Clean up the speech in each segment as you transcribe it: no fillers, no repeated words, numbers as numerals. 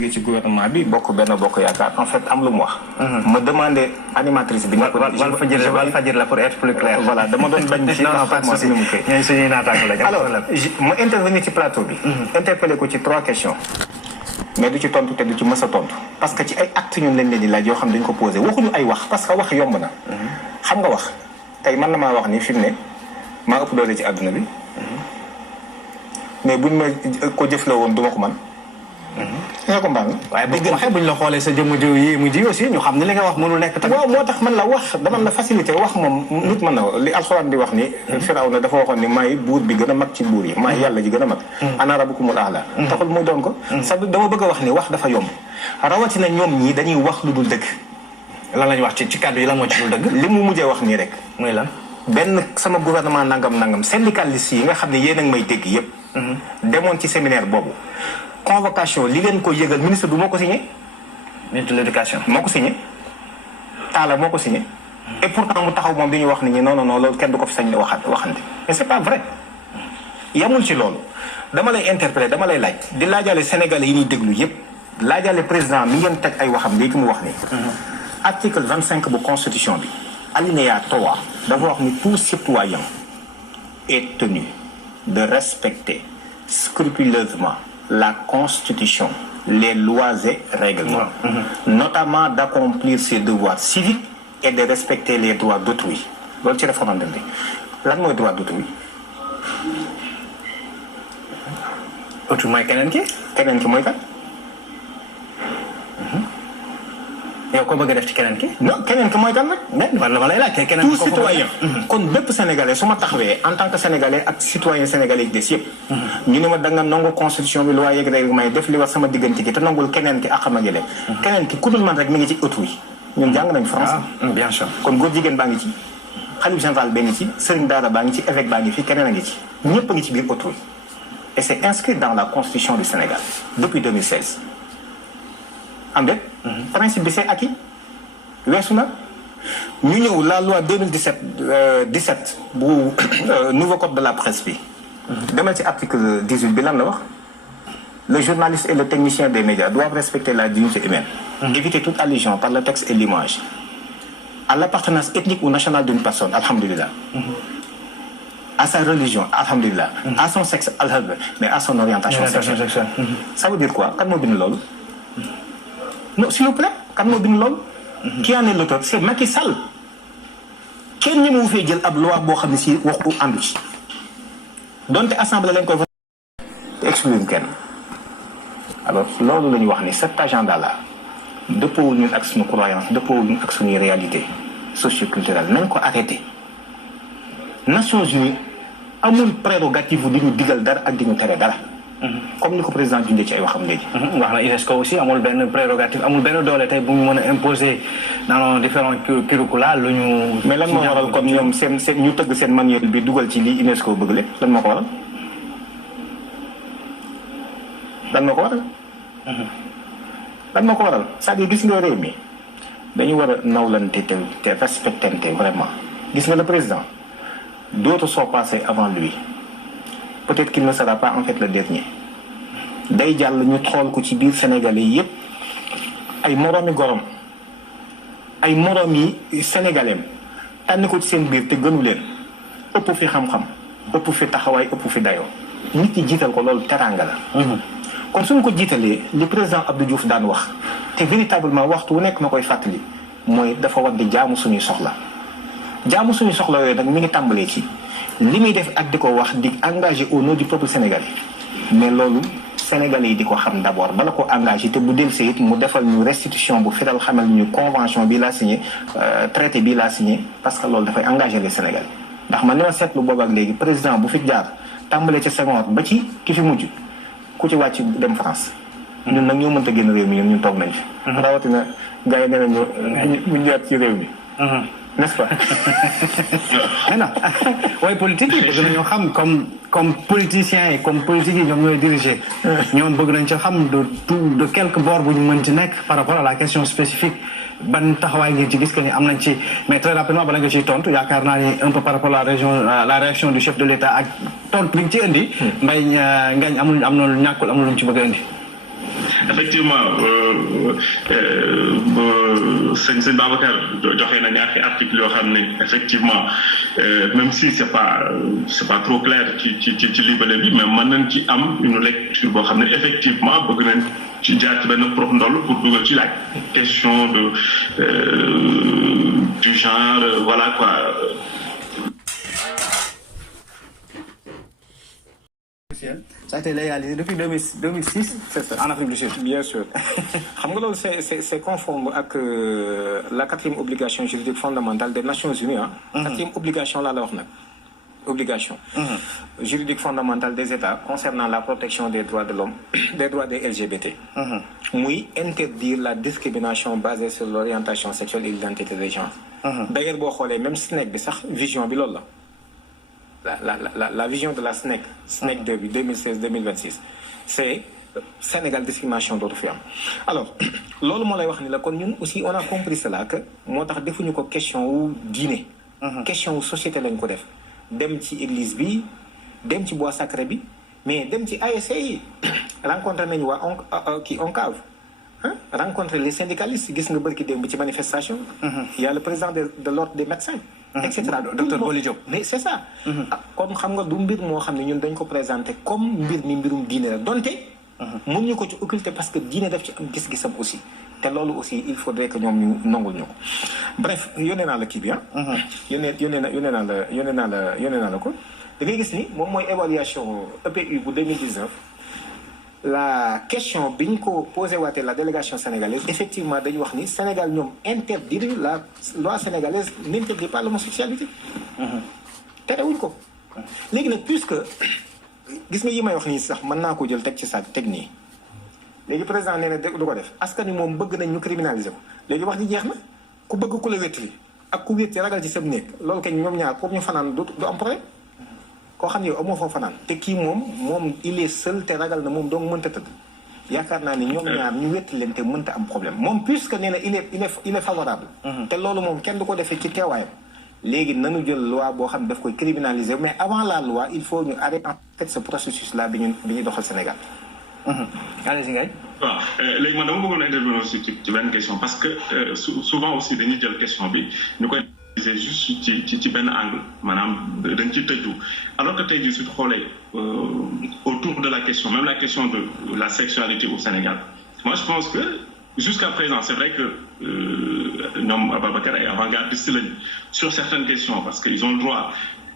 ci gouvernement bi bokk benn bokk yaakaar en fait am lu mu wax. ma demandé animatrice bi. Walfadjri la pour être plus clair. voilà dama doon bañ ci. non pas de souci ñooy suñuy naataango lañ. alors ma intervenir ci plateau bi. interpellé ko ci 3 questions. mais du ci tontu te du ci mës a tontu. parce que ci ay actes ñun lañ leen di laaj yoo xam dañ ko posé waxuñu ay wax parce que wax yomb na. xam nga wax tey man na maa wax ni fi mu ne maa ëpp doole ci àdduna bi. mais buñ ma ko jëfle woon du ma ko man nga ko mbaal waaye buñ la xoolee sa jëmm jiw yi mu ji aussi ñu xam ne li nga wax mënul nekk tamit. waaw moo tax man la wax dama la facilité wax moom nit mën na li alxuraan di wax ni Firawna dafa waxoon ni maay buur bi gën a mag ci buur yi maay yàlla ji gën a mag ana rabbukumul a'la taxul muy doon ko sax dama bëgg a wax ni wax dafa yomb rawatina ñoom ñii dañuy wax lu dul dëgg. lan lañ wax ci kàddu yi lan moo ci dul dëgg. li mu mujjee wax nii rek muy lan benn sama gouvernement nangam syndicaliste yi nga xam ne yéen a ngi may dégg yépp demoon ci séminaire boobu convocation li leen ko yëgal ministre bi moo ko signé. ministre de l'éducation moo ko signé. Talla moo ko signé. et pourtant mu taxaw moom di ñu wax nit ñi non loolu kenn du ko fi sañ waxante mais c'est pas vrai. yamul ci loolu dama lay interpeller dama lay laaj di laajale Sénégalais yi ñuy déglu yépp laajale président mi ngeen teg ay waxam léegi mu wax ni. article 25 bu constitution bi. alinéa 3 dafa wax ni tout citoyen est tenu de respecter scrupuleusement la Constitution, les lois et règlements, notamment d'accomplir ses devoirs civiques et de respecter les droits d'autrui. loolu ci référendum bi lan mooy droit d'autrui. autrui mooy keneen ki mooy kan. yow ko bëgg a def ci keneen ki. non keneen ki mooy kan nag. wala ma lay laaj keneen tout citoyen. kon bépp sénégalais su ma taxawee en tant que sénégalais ak citoyen sénégalais yi des yëpp. ñu ne ma da nga nangu constitution bi loi yeeg règlement yi def li wax sama diggante gi te nangul keneen ki ak ma jëlee. keneen ki ku dul man rek mi ngi ci autrui ñun jàng nañu français. bien sûr. kon góor jigéen baa ngi ci xalif général baa ngi ci sëriñ daara baa ngi ci évêque baa ngi fi keneen a ngi ci ñëpp a ngi ci biir autrui et c'est inscrit dans la constitution du Sénégal depuis 2016. am de principe bi c'est acquis weesu na ñu ñëw la loi 17 bu nouveau code de la presse bi demal ci article 18 bi lan la wax le journaliste et le technicien des médias doivent respecter la dignité humaine éviter toute allusion par le texte et l'image à l'appartenance ethnique ou nationale d'une personne alhamdulillah à sa religion alhamdulillah à son sexe alhamdulillah mais à son orientation sexuelle ça veut dire quoi kan moo bind loolu. non s'il vous plaît kan moo bind loolu. qui en est l'auteur c'est Macky Sall. kenn ñi mu fee jël ab loi boo xam ne si waxu àndu ci. donte assemblée lañ koy voté. te exclure kenn. alors loolu la ñu wax ni cet agenda là dëppoowul ñun ak suñu croyance dëppoowul ñun ak suñuy réalité socioculturelle nañ ko arrêté. Nations Unies amul prérogative di ñu digal dara ak di ñu tere dara. comme ni ko président dundee ci ay waxam léegi. wax na UNESCO aussi amul benn prérogative amul benn doole tey bu ñu mën a imposer dans différents curricula lu ñu. mais lan moo waral comme ñoom seen ñu tëgg seen manuel bi dugal ci li UNESCO bëgg le lan moo ko waral. lan moo ko waral. lan moo ko waral c'est-à-dire gis nga réew mi dañu war a nawlante te respectante vraiment gis nga le président d'autres sont passés avant lui. peut-être qu'il ne sera pas en fait le dernier day jàll ñu xool ko ci biir Sénégalais yépp ay moroomi gorom ay moroomi sénégalais tànn ko ci seen biir te gënu leen ëpp fi xam-xam ëpp fi taxawaay ëpp fi dayoo nit ñi jiital ko loolu teraanga la. kon suñu ko jiitalee li président Abdou Diouf daan wax te véritablement waxtu wu nekk ma koy fàttali mooy dafa war di jaamu suñuy soxla yooyu nag mi ngi tàmbalee ci. li muy def ak di ko wax di engagé au nom du peuple sénégalais mais loolu sénégalais yi di ko xam d'abord bala ko engagé te bu dellusee it mu defal ñu restitution bu fidèle xamal ñu convention bi laa signé traité bi laa signé parce que loolu dafay engagé les sénégalais ndax man li ma seetlu boobu ak léegi président bu fi jaar tàmbalee ci Senghor ba ci ki fi mujj ku ci wàcc dem France. ñun nag ñoo mënta génn réew mi ñun toog nañ fi. rawatina gars yi nee nañu ñu ñëwaat ci réew mi. n'est-ce pas. non waaye politique yi bëgg nañoo xam comme politiciens yi comme politique yi ñoom ñooy diriger. ñoom bëgg nañ ci xam de quelque bord bu ñu mën ci nekk par rapport à la question spécifique ban taxawaay ngeen ci gis que ni am nañ ci mais très rapidement bala nga ciy tontu yaakaar naa ni un peu par rapport à la réaction du chef de l'État ak tontu bi nga ci indi. Mbaye Ngagne am na ñàkkul amul lu mu ci bëgg a indi. effectivement sëñ Babacar joxe na ñaari article yoo xam ne effectivement même si c'est pas trop clair ci libellé bi mais mën nañ ci am une lecture boo xam ne effectivement bëgg nañ ci jaar ci benn prof ndoll pour dugal ci la question du genre voilà quoi. Ça a été légalisé depuis 2006 en Afrique du Sud. Bien sûr. C'est conforme avec la 4e obligation juridique fondamentale des Nations Unies. 4e obligation là, obligation juridique fondamentale des États concernant la protection des droits de l'homme, des droits des LGBT. Oui, interdire la discrimination basée sur l'orientation sexuelle et l'identité des gens. D'ailleurs, même SNEC, vision, la vision de la SNEC 2016-2026, c'est Sénégal discrimination d'autres femmes. Alors, lolu mo lay wax ni la kon ñun aussi on a compris cela que motax defuñu ko question wu diine. Question wu société lañ ko def. Dem ci église bi, dem ci bois sacré bi, mais dem ci ASC yi. Rencontrer nañ wa ONCAV. Rencontrer les syndicalistes, gis nga barki dem ci manifestation. Il y a le président de l'ordre des médecins. Etc. Docteur Boli Diop. Mais c'est ça. Comme xam nga du mbir moo xam ne ñun dañ ko présenter comme mbir mi mbirum diine la donte mun ñu ko ci occulter parce que diine daf ci am gis-gisam aussi te loolu aussi il faudrait que ñoom ñu nangul ñu ko bref yónnee naa la kii bi yónnee naa la ko da ngay gis ni moom mooy évaluation EPU bu 2019 la question bi ñu ko posé waatee la délégation sénégalaise effectivement dañu wax ni Sénégal ñoom interdire la loi sénégalaise n'interdit pas l'homosexualité terewuñ ko léegi nag puisque gis nga yi may wax nii sax mën naa ko jël teg ci sa teg nii léegi président nee na du ko def askan wi moom bëgg nañ ñu criminaliser ko léegi wax ji jeex na ku bëgg ku la wétali ak ku wét ci ragal ci sam néeg loolu kañ ñoom ñaar pour ñu fanaan du am problème koo xam ne yow amoo foofu fanaan te kii moom il est seul te ragal na moom dong mënta tëdd yaakaar naa ni ñoom ñaar ñu wétali leen te mënta am problème moom puisque nee na il est favorable te loolu moom kenn du ko defee ci teewaayam léegi nanu jël loi boo xam ne daf koy criminaliser mais avant la loi il faut ñu arrêter en fait ce processus là bi ñu doxal Sénégal. Allez-y Ngagne. waaw léegi man dama bëggoon intervenir aussi ci benn question parce que souvent aussi dañuy jël question bi ñu koy juste ci benn angle maanaam dañ ci tëju alors que tey jii su xoolee autour de la question même la question de la sexualité au Sénégal moi je pense que jusqu'à présent c'est vrai que ñoom Ababacar ay avant-gardistes lañu sur certaines questions parce que ils ont le droit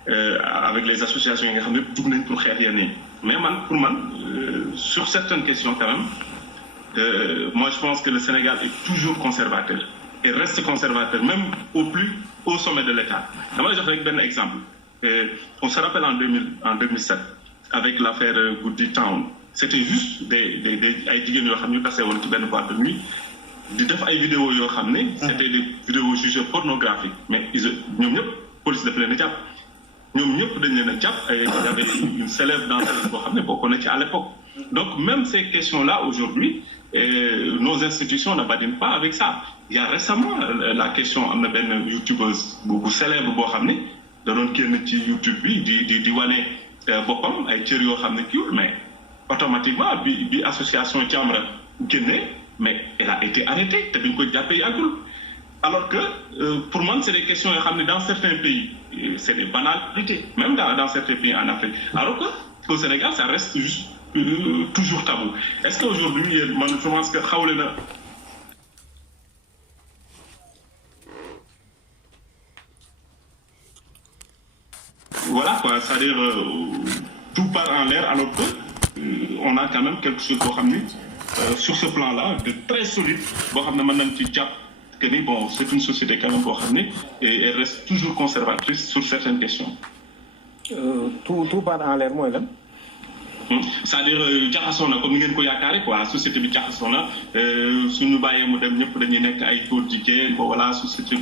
avec les associations yi nga xam ne dugg nañ pour xeex yenn yi mais pour man sur certaines questions quand même moi je pense que le Sénégal est toujours conservateur et reste conservateur même au sommet de l'État. Damay jox rek benn exemple on se rappelle en 2007 avec l'affaire Goody Town c'était juste des ay jigéen yoo xam ñu tase woon ci benn boîte de nuit di def ay vidéos yoo xam ne c'était des vidéos jugées pornographiques mais ñoom ñëpp police daf leen a jàpp ñoom ñëpp dañ leen a jàpp il y avait une célèbre danseuse boo xam ne bokkoon na ci à l'époque donc même ces questions-là aujourd'hui nos institutions ne badinent pas avec ça il y a récemment la question am na benn youtubeuse bu célèbre boo xam ne da doon génn ci YouTube bi di wane boppam ay cër yoo xam ne kiiwul mais automatiquement bi association Jamra génnee mais elle a été arrêtée te biñ ko jàppee yàggul alors que pour moi c'est des questions yoo xam ne dans certains pays c'est des banalités même dans certains pays en Afrique alors que au Sénégal ça reste juste toujours tabou est-ce qu'aujourd'hui man je pense que xawle na voilà quoi c'est-à-dire tout part en l'air alors que on a quand même quelque chose boo xam ni sur ce plan-là de très solide boo xam ne mën nañ ci jàpp que ni bon c'est une société quand même boo xam ne elle reste toujours conservatrice sur certaines questions. tout part en l'air mooy lan. c'est-à-dire jaxasoo na comme ni ngeen ko yaakaare quoi société bi jaxasoo na suñu bàyyee mu dem ñëpp dañuy nekk ay góor jigéen bon voilà société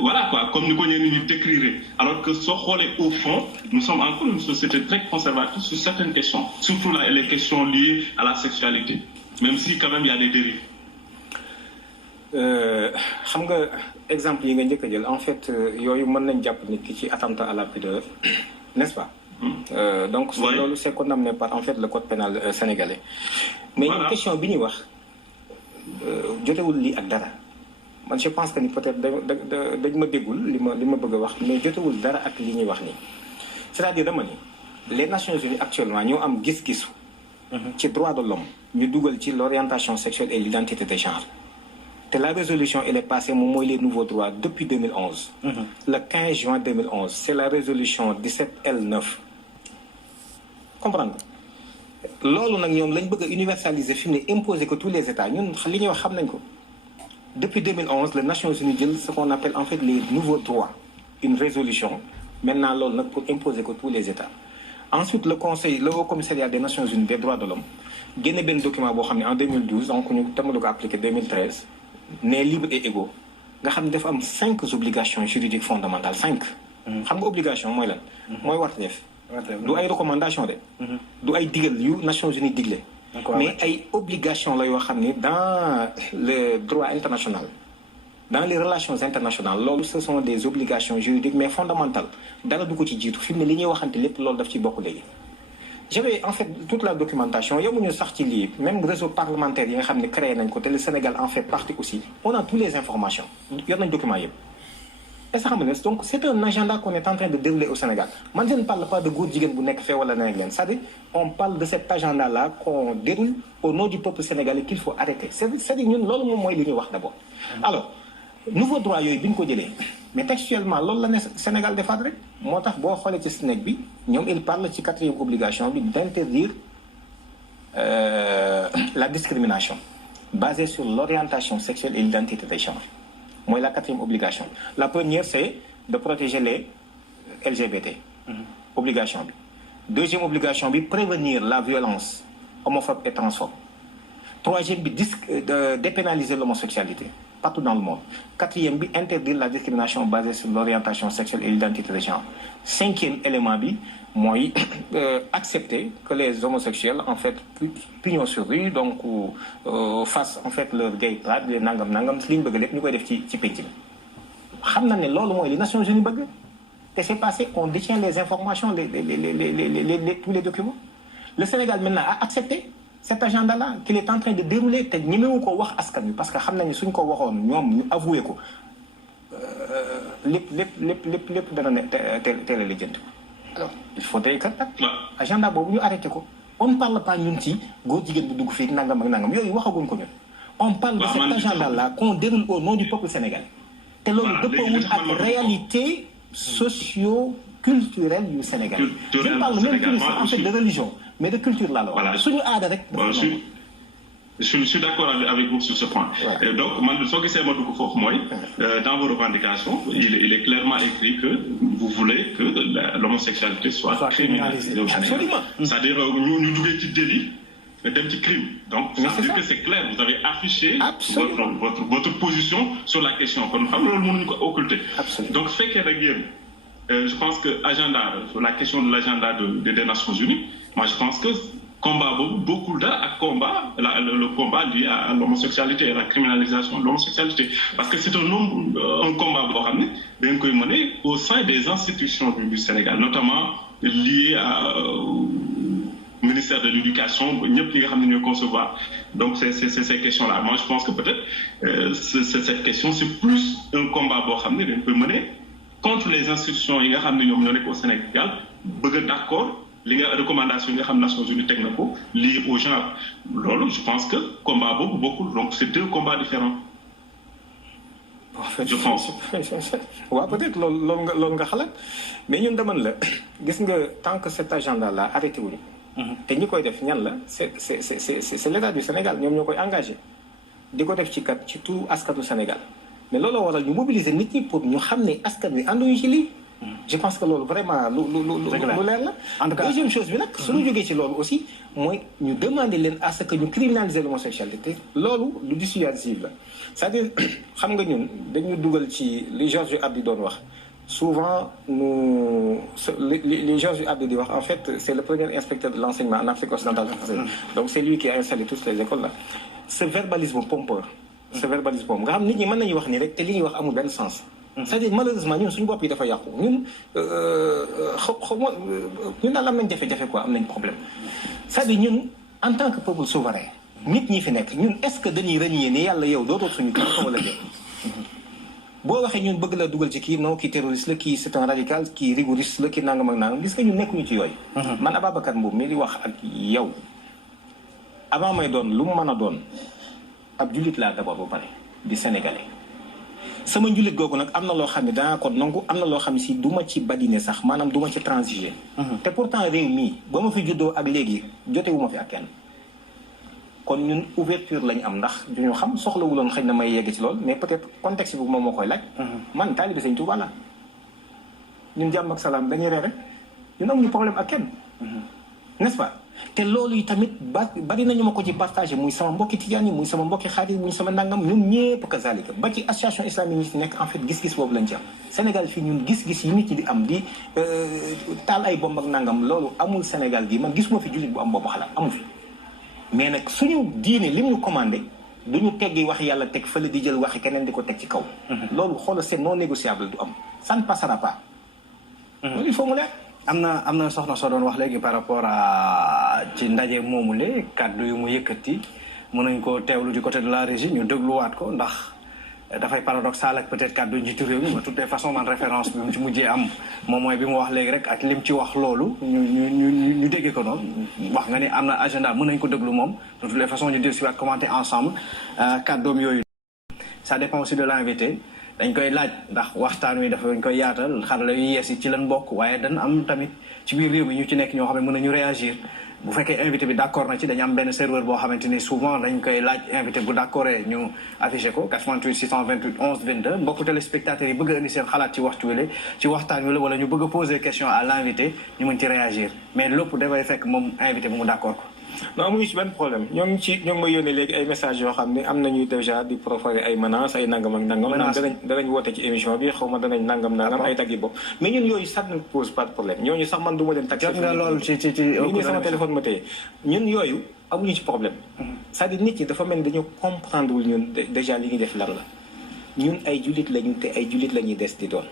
voilà quoi comme ni ko ñenn ñi décrire alors que soo xoolee au fond nous sommes encore une société très conservatrice sur certaines questions surtout là les questions liées à la sexualité même si quand même il y a des dérives. xam nga exemple yi nga njëkk a jël en fait yooyu mën nañ jàpp nit ki ci attentat à la pudeur n'est-ce pas. Donc loolu c'est condamné par en fait le code pénal sénégalais mais voilà. Question bi ñuy wax jotewul lii ak dara man je pense que ni peut-être dañ ma déggul li ma bëgg a wax mais jotewul dara ak li ñuy wax nii c'est-à-dire dama ni les Nations Unies actuellement ñoo am gis-gisu ci droit de l'homme ñu dugal ci l'orientation sexuelle et l'identité de genre te la résolution elle est passée moom mooy les nouveaux droits depuis 2011 le 15 juin 2011 c'est la résolution 17L9 comprendre loolu nag ñoom lañ bëgg a universaliser fi mu ne imposer que tous les États ñun li ñuy wax xam nañ ko depuis 2011 les Nations Unies jël ce qu'on appelle en fait les nouveaux droits une résolution maintenant loolu nag pour imposer que tous les États ensuite le Haut Commissariat des Nations Unies des droits de l'homme génne benn document boo xam ne en 2012 donc ñu tamalu ko appliqué 2013 ne libre et égaux nga xam ne dafa am 5 obligations juridiques fondamentales 5 xam nga obligation mooy lan mooy warteef du ay recommandation de du ay digal yu Nations Unies digle mais ay obligation la yoo xam ni dans le droit international dans les relations internationales loolu ce sont des obligations juridiques mais fondamentales dara du ko ci jiitu fi mu ne li ñuy waxante lépp loolu daf ci bokk léegi j'avais en fait toute la documentation yemuñu sax ci lii même réseau parlementaire yi nga xam ne créé nañ ko te le Sénégal en fait partie aussi on a toutes les informations yor nañ documents yëpp est-ce que xam nga donc c'est un agenda qu'on est en train de dérouler au Sénégal man je ne parle pas de góor jigéen bu nekk fee wala nekk leen c'est-à-dire on parle de cet agenda là qu'on déroule au nom du peuple sénégalais qu'il faut arrêter c'est-à-dire ñun loolu moom mooy li ñuy wax d'abord alors nouveau droit yooyu bi ñu ko jëlee mais textuellement loolu la ne Sénégal defaat rek moo tax boo xoolee ci SNEC bi ñoom il parle ci 4e obligation bi d'interdire la discrimination basée sur l'orientation sexuelle et l'identité de genre mooy la 4e obligation la première c'est de protéger les LGBT obligation bi 2e obligation bi prévenir la violence homophobe et transphobe 3e bi dépénaliser l'homosexualité partout dans le monde 4e bi interdire la discrimination basée sur l'orientation sexuelle et l'identité de genre 5e élément bi mooy accepter que les homosexuels en fait pignon sur rue donc fassent en fait leur gay pride les nangam li ñu bëgg lépp ñu koy def ci penc bi xam na ne loolu mooy li Nations Unies bëgg te c'est passé on détient les informations tous les documents le Sénégal maintenant a accepté cet agenda-là qu'il est en train de dérouler te ñemewu ko wax askan wi parce que xam nañu suñ ko waxoon ñoom ñu avoué ko lépp dana ne teel a lijjanti alors il faudrait que nag agenda boobu ñu arrêté ko on ne parle pas ñun ci góor jigéen bu dugg fii nangam ak nangam yooyu waxaguñ ko ñun on parle de cet agenda-là qu'on déroule au nom du peuple sénégalais te loolu dëppawul ak réalité socio-culturelle yu Sénégal je ne parle même plus en fait de religion mais de culture la wax suñu aada rek je suis d'accord avec vous sur ce point. Ouais. Donc, dans vos revendications, il est clairement écrit que vous voulez que l'homosexualité soit criminalisée au Sénégal. Absolument. C'est-à-dire, nous devons être délit d'un petit crime. Donc, ça veut dire que c'est clair. Vous avez affiché votre position sur la question. Donc, fait qu'il je pense que la question de l'agenda des Nations Unies, moi je pense que combat beaucoup le combat lié à l'homosexualité et à la criminalisation de l'homosexualité. Parce que c'est un combat bien mené au sein des institutions du Sénégal, notamment lié au ministère de l'Éducation, concevoir. Donc c'est ces questions-là. Moi je pense que peut-être cette question c'est plus un combat bien mené contre les institutions au Sénégal, d'accord. Les recommandations des Nations Unies liées au genre. Je pense que combat beaucoup. Donc c'est 2 combats différents. En fait, je pense. Ouais, peut-être l'on mais nous demandons tant que cet agenda-là arrêté c'est l'État du Sénégal nous avons engagé. Di ko def ci tout askanu Sénégal. Mais loolu waral ñu mobiliser nit ñi pour ñu xam ne askan wi ànduñu ci lii. Je pense que loolu vraiment lu leer la. En tout cas deuxième chose bi nag suñu jógee ci loolu aussi mooy ñu demander leen à ce que ñu criminaliser l'homosexualité loolu lu dissuasif la c'est-à-dire xam nga ñun dañu dugal ci li Georges Abdi doon wax souvent les Georges Abdi di wax en fait c'est le premier inspecteur de l'enseignement en Afrique occidentale française. Donc c'est lui qui a installé toutes les écoles là. Ce verbalisme pompeur nga xam nit ñi mën nañu wax ni rek te li ñuy wax amul benn sens. C'est-à-dire malheureusement ñun suñu bopp yi dafa yàqu ñun ñun daal am nañ jafe-jafe quoi am nañ problème c'est-à-dire ñun en tant que peuple souverain nit ñi fi nekk ñun est-ce que dañuy renier ni yàlla yow dootoo suñu kilifa wala déet. boo waxee ñun bëgg la dugal ci kii non kii terroriste la kii c'est un radical kii rigoriste la kii nangam ak nangam gis nga ñun nekkuñu ci yooyu. man Ababacar Mboup mi di wax ak yow avant may doon lu mu mën a doon ab jullit laa d'abord ba pare di sénégalais. sama njullit googu nag am na loo xam ne danaa ko nangu am na loo xam ne si du ma ci badine sax maanaam du ma ci transiger. te pourtant réew mii ba ma fi juddoo ak léegi jotewu ma fi ak kenn. kon ñun ouverture lañu am ndax duñu xam soxlawuloon xëy na may yegg ci lool mais peut-être contexte bi moom moo koy laaj. man taalibe Sëñ Tuubaa la ñun jàmm ak salaam dañuy ree rek ñun amuñu problème ak kenn. n'est-ce pas te loolu yi tamit bari nañu ma ko ci partagé muy sama mbokki tijaan yi muy sama mbokki xaadir muy sama nangam ñun ñëpp kazalika ba ci association islamique yi ci nekk en fait gis-gis boobu lañ ci am. Sénégal fii ñun gis-gis yi nit ñi di am di taal ay bomb ak nangam loolu amul Sénégal gi man gisuma fi jullit bu am boobu xalaat amu fi. mais nag suñu diine lim ñu commandé duñu teggi wax yàlla teg fële di jël waxi keneen di ko teg ci kaw. loolu xoolal c'est non négociable du am ça ne passera pas. loolu il faut mu leer. am na soxna soo doon wax léegi par rapport à ci ndaje moomule kàddu yu mu yëkkati mën nañ ko teewlu du côté de la régie ñu dégluwaat ko ndax dafay paradoxal ak peut-être kàddu njiitu réew mi de toutes les façons man référence bi mu ci mujjee am moom mooy bi mu wax léegi rek ak lim ci wax loolu ñu déggee ko noonu wax nga ni am na agenda mën nañ ko déglu moom de toutes les façons ñu dellusiwaat commenter ensemble kàddoom yooyu. ça dépend aussi de l'invité dañ koy laaj ndax waxtaan wi dafa dañ koy yaatal xarala yu yees yi ci lan bokk waaye dañ am tamit ci biir réew mi ñu ci nekk ñoo xam ne mën nañu réagir bu fekkee invité bi d'accord na ci dañu am benn serveur boo xamante ni souvent dañ koy laaj invité bu d'accordé ñu affiché ko 88 628 11 22 mbokku téléspectateurs yi bëgg a indi seen xalaat ci waxtu wi ci waxtaan wi la wala ñu bëgg a poser question à l'invité ñu mën ci réagir mais lépp dafay fekk moom invité bi mu d'accord ko. non amuñu ci benn problème ñoo ngi may yónnee léegi ay messages yoo xam ne am nañu déjà di profager ay menaces ay nangam ak nangam. danañ woote ci émission bi xaw ma danañ nangam ay daggi bopp. mais ñun yooyu ça ne pose pas de problème ñooñu sax man du ma leen taxé. jot nga lool ci ñu sama téléphone ma téye ñun yooyu amuñu ci problème. c'est-à-dire nit ñi dafa mel ni dañu comprendre wul ñun déjà li ñuy def lan la ñun ay jullit lañu te ay jullit la ñuy des di doon.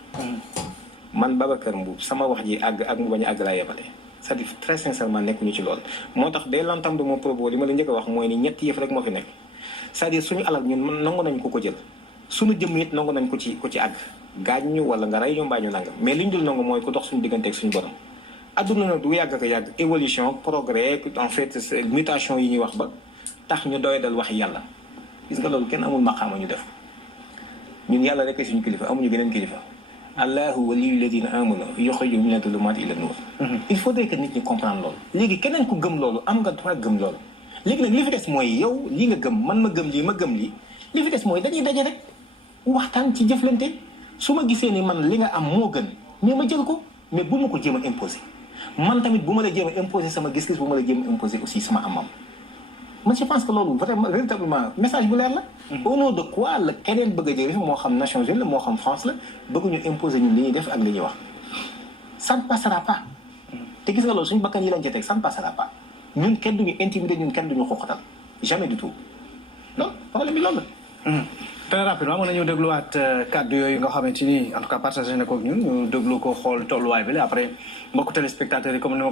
man Babacar Mboup sama wax ji àgg ak mu bañ a àgg laa yebale. c'est-à-dire très sincèrement nekkuñu ci lool moo tax dès l'entame de mon propos li ma la njëkk a wax mooy ni ñetti yëf rek moo fi nekk c'est-à-dire suñu alal ñun nangu nañ ko jël suñu jëm it nangu nañ ko ci àgg gaañ ñu wala nga rey ñu mbaa ñu nangam mais li ñu dul nangu mooy ku dox suñu digganteeg suñu borom adduna na du yàgg ak yàgg évolution progrès en fait mutation yi ñuy wax ba tax ñu doy dal wax yàlla gis nga loolu kenn amul maqaama ñu def ñun yàlla rek suñu kilifa amuñu geneen kilifa allahu waliyyu alladhina amanu yukhrijuhum mina dhulumati ila nur. il faudrait que nit ñi comprendre loolu. léegi keneen ku gëm loolu am nga droit gëm loolu. léegi nag li fi des mooy yow li nga gëm man ma gëm lii ma gëm lii li fi des mooy dañuy daje rek waxtaan ci jëflante su ma gisee ni man li nga am moo gën mais ma jël ko mais bu ma ko jéem a imposer man tamit bu ma la jéem a imposer sama gis-gis bu ma la jéem a imposer aussi sama am-am. man je pense que loolu vraiment véritablement message bu leer la. au nom de quoi la keneen bëgg a jëriñ moo xam Nations Unies la moo xam France la bëgguñu imposer ñun li ñuy def ak li ñuy wax. ça ne passera pas. te gis nga loolu suñu bakkan yi lañ ca teg ça ne passera pas ñun kenn duñu intimider ñun kenn duñu xoqatal jamais du tout non problème bi loolu la. très rapidement mën nañu dégluwaat kàddu yooyu nga xamante ni en tout cas partagé na ko ak ñun ñu déglu ko xool tolluwaay bi la après mbokku téléspectateurs yi comme